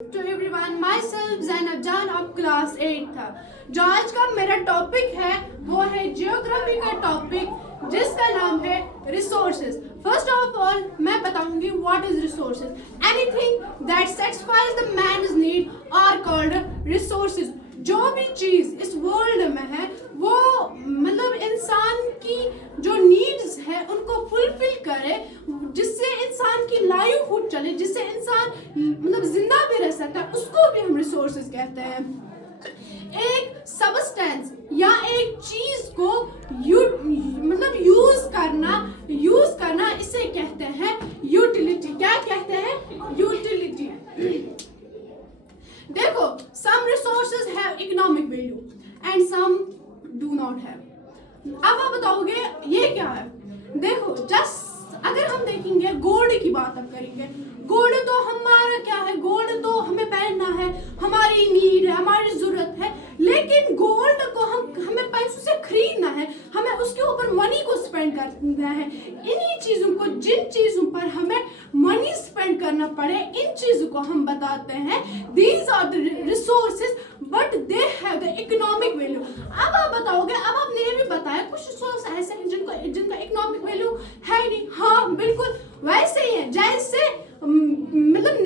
To everyone, myself Zainab Jan अब class 8 था। जो आज का मेरा टॉपिक है वो है जियोग्राफी का टॉपिक जिसका नाम है रिसोर्सेज। फर्स्ट ऑफ ऑल मैं बताऊंगी what is resources. Anything that satisfies the man's need are called resources. जो भी चीज इस वर्ल्ड में है वो मतलब इंसान की जो नीड्स है उनको फुलफिल करे, जिससे इंसान की लाइवहुड चले, जिससे इंसान मतलब जिंदा भी रह सकता है, उसको भी हम रिसोर्सेज कहते हैं। एक सबस्टेंस या एक चीज को यूज करना इसे कहते हैं यूटिलिटी। क्या कहते हैं? यूटिलिटी। देखो, some resources have economic value and some do not have। अब आप बताओगे ये क्या है? देखो, जस्ट अगर हम देखेंगे गोल्ड की बात अब करेंगे। गोल्ड तो हमारा क्या है? गोल्ड तो हमें पहनना है, हमारी नीड है, हमारी जरूरत है। लेकिन गोल्ड को हमें पैसों से खरीदना है, हमें उसके ऊपर मनी को स्पेंड करना है। इन्हीं चीजों को, जिन चीजों पर हमें मनी स्पेंड करना पड़े, इन चीजों को हम बताते हैं these are the resources but they have the economic value. अब आप बताओगे, अब आपने ये भी बताया कुछ रिसोर्स ऐसे हैं जिनका इकोनॉमिक वैल्यू है नहीं। हाँ, बिल्कुल वैसे ही है जैसे मतलब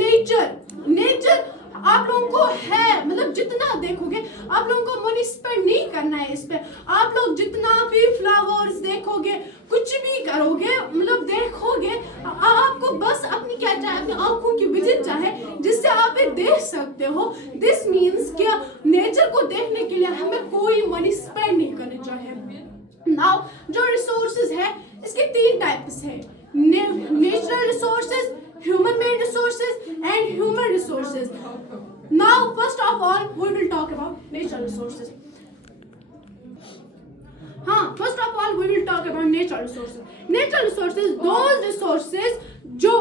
नेचर आप लोगों को है, मतलब जितना देखोगे आप लोगों को मनी स्पेंड नहीं करना है इस पे। आप लोग जितना भी फ्लावर्स देखोगे, कुछ भी करोगे, मतलब देखोगे, आपको बस अपनी क्या चाहे, अपनी आंखों की विजन चाहे जिससे आप ये देख सकते हो। दिस मीन्स क्या, नेचर को देखने के लिए हमें कोई मनी स्पेंड नहीं करनी चाहिए। नाउ जो रिसोर्सेज है इसके 3 टाइप्स है, natural resources, human made resources and human resources. Now first of all we will talk about natural resources. First of all we will talk about natural resources. Natural resources, those resources जो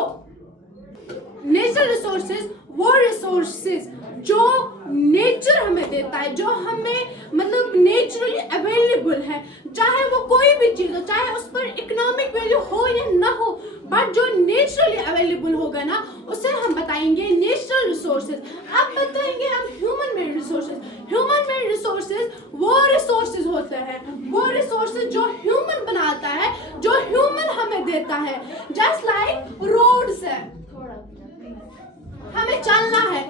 natural resources, वो resources जो nature हमें देता है, जो हमें मतलब naturally available है, चाहे वो कोई भी चीज हो, चाहे उस पर इकोनॉमिक वैल्यू हो या ना हो, बट जो नेचुरली अवेलेबल होगा ना उसे हम बताएंगे नेचुरल रिसोर्सेज। अब बताएंगे हम human made resources. Human made resources वो रिसोर्सेज होते हैं, वो रिसोर्सेज जो ह्यूमन बनाता है, जो ह्यूमन हमें देता है। जस्ट लाइक रोड्स है, हमें चलना है,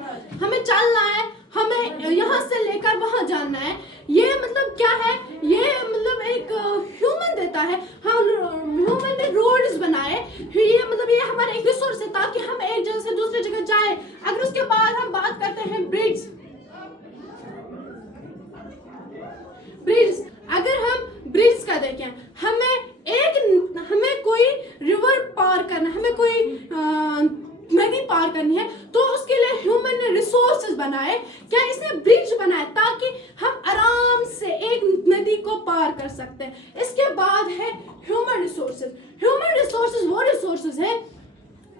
हमें यहाँ से लेकर वहां जाना है। ये मतलब क्या है? ये मतलब एक ह्यूमन देता है। हम ह्यूमन ने रोड्स बनाए, ये मतलब ये हमारा एक रिसोर्स है ताकि हम एक जगह से दूसरी जगह जाए। अगर उसके बाद हम बात करते हैं ब्रिज, अगर हम ब्रिज का देखें, हमें कोई रिवर पार करना, हमें कोई नदी पार करनी है, तो उसके लिए ह्यूमन ने रिसोर्सेज बनाए। क्या इसने ब्रिज बनाए ताकि हम आराम से एक नदी को पार कर सकते हैं। इसके बाद है ह्यूमन रिसोर्सेज। ह्यूमन रिसोर्सेज वो रिसोर्सेज है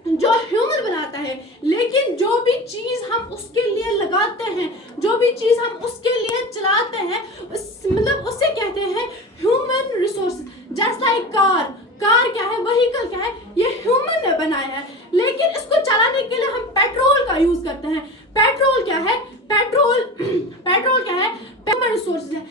जो ह्यूमन बनाता है, लेकिन जो भी चीज हम उसके लिए लगाते हैं, जो भी चीज हम उसके लिए चलाते हैं, मतलब उसे कहते हैं human resources. Just like car क्या है? व्हीकल क्या है? ये ह्यूमन ने बनाया है, लेकिन इसको चलाने के लिए हम पेट्रोल का यूज करते हैं। पेट्रोल क्या है? पेट्रोल क्या है? ह्यूमन रिसोर्सेज है।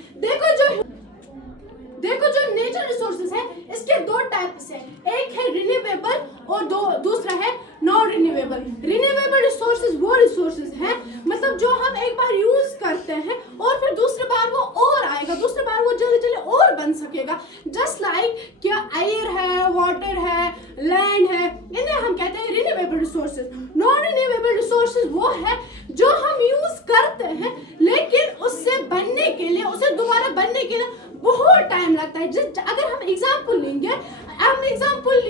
देखो जो नेचर रिसोर्सेज है इसके 2 टाइप्स है, एक है रिन्यूएबल और दूसरा है नॉन रिन्यूएबल। रिन्यूएबल रिसोर्सेज वो रिसोर्सेज हैं मतलब जो हम एक बार यूज करते हैं और फिर दूसरी बार वो और आएगा, दूसरी बार वो जल्दी और बन सकेगा। जस्ट लाइक क्या एयर है, वाटर है, लैंड है, इन्हें हम कहते हैं renewable resources. Non renewable resources वो है जो हम यूज करते हैं, लेकिन उससे दोबारा बनने के लिए बहुत टाइम लगता है। अगर हम एग्जाम्पल लेंगे,